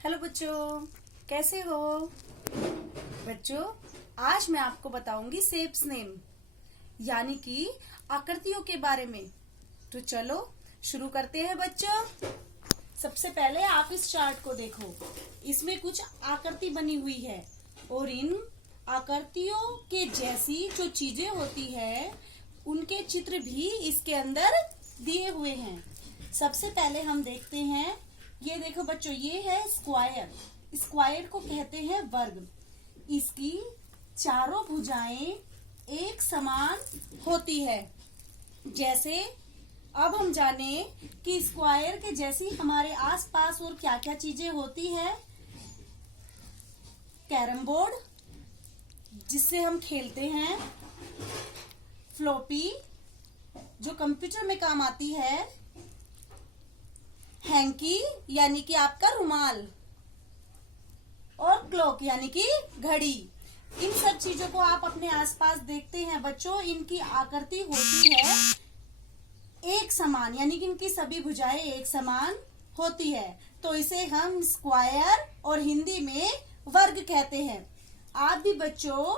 Hello बच्चों, कैसे हो बच्चों। आज मैं आपको बताऊंगी शेप्स नेम यानी कि आकृतियों के बारे में। तो चलो शुरू करते हैं बच्चों। सबसे पहले आप इस चार्ट को देखो, इसमें कुछ आकृति बनी हुई है और इन आकृतियों के जैसी जो चीजें होती है उनके चित्र भी इसके अंदर दिए हुए हैं। सबसे पहले हम देखते हैं, ये देखो बच्चों, ये है स्क्वायर। स्क्वायर को कहते हैं वर्ग। इसकी चारों भुजाएं एक समान होती है। जैसे अब हम जाने कि स्क्वायर के जैसी हमारे आसपास और क्या क्या चीजें होती है। कैरम बोर्ड जिससे हम खेलते हैं, फ्लॉपी जो कंप्यूटर में काम आती है, हैंकी यानी कि आपका रुमाल, और क्लॉक यानी कि घड़ी। इन सब चीजों को आप अपने आसपास देखते हैं बच्चों। इनकी आकृति होती है एक समान, यानी कि इनकी सभी भुजाएं एक समान होती है। तो इसे हम स्क्वायर और हिंदी में वर्ग कहते हैं। आप भी बच्चों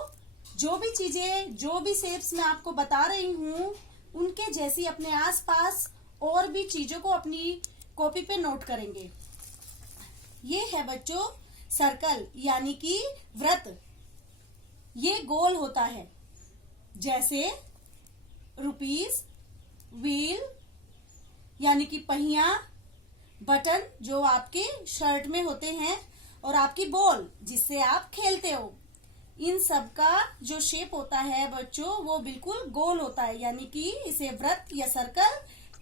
जो भी चीजें, जो भी शेप्स मैं आपको बता रही हूँ उनके जैसी अपने आसपास और भी चीजों को अपनी कॉपी पे नोट करेंगे। ये है बच्चों सर्कल यानी कि वृत्त। ये गोल होता है, जैसे रुपीस, व्हील यानी कि पहिया, बटन जो आपके शर्ट में होते हैं, और आपकी बॉल जिससे आप खेलते हो। इन सब का जो शेप होता है बच्चों वो बिल्कुल गोल होता है, यानी कि इसे वृत्त या सर्कल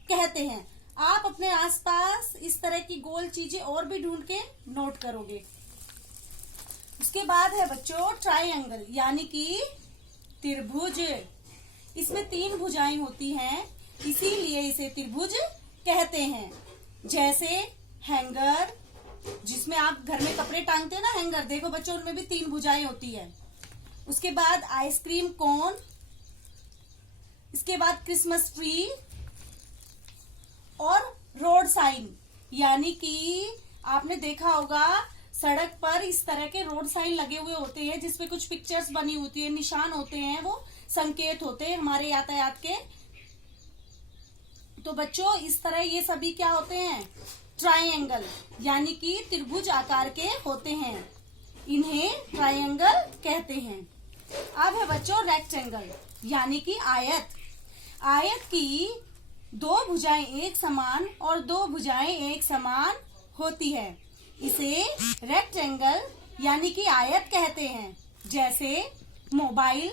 कहते हैं। आप अपने आसपास इस तरह की गोल चीजें और भी ढूंढ के नोट करोगे। उसके बाद है बच्चों ट्रायंगल यानी कि त्रिभुज। इसमें 3 भुजाएं होती हैं, इसीलिए इसे त्रिभुज कहते हैं। जैसे हैंगर जिसमें आप घर में कपड़े टांगते हैं ना, हैंगर, देखो बच्चों उनमें भी 3 भुजाएं होती है। उसके बाद आइसक्रीम कोन, इसके बाद क्रिसमस ट्री और रोड साइन, यानी कि आपने देखा होगा सड़क पर इस तरह के रोड साइन लगे हुए होते हैं जिसपे कुछ पिक्चर्स बनी होती है, निशान होते हैं, वो संकेत होते हैं हमारे यातायात के। तो बच्चों इस तरह ये सभी क्या होते हैं, ट्रायंगल यानी कि त्रिभुज आकार के होते हैं। इन्हें ट्रायंगल कहते हैं। अब है बच्चों रेक्टेंगल यानी कि आयत। आयत की 2 भुजाएं एक समान और 2 भुजाएं एक समान होती है। इसे रेक्टेंगल यानी कि आयत कहते हैं। जैसे मोबाइल,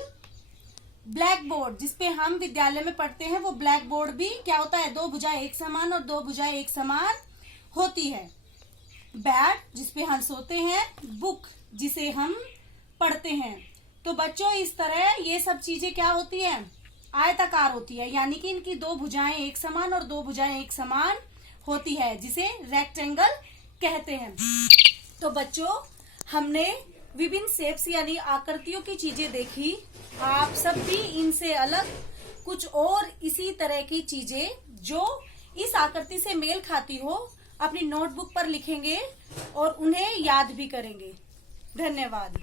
ब्लैक बोर्ड जिसपे हम विद्यालय में पढ़ते हैं, वो ब्लैक बोर्ड भी क्या होता है, 2 भुजाएं एक समान और 2 भुजाएं एक समान होती है। बेड जिसपे हम सोते हैं, बुक जिसे हम पढ़ते हैं। तो बच्चों इस तरह ये सब चीजें क्या होती है, आयताकार होती है, यानी कि इनकी 2 भुजाएं एक समान और 2 भुजाएं एक समान होती है, जिसे रेक्टेंगल कहते हैं। तो बच्चों हमने विभिन्न शेप्स यानी आकृतियों की चीजें देखी। आप सब भी इनसे अलग कुछ और इसी तरह की चीजें जो इस आकृति से मेल खाती हो अपनी नोटबुक पर लिखेंगे और उन्हें याद भी करेंगे। धन्यवाद।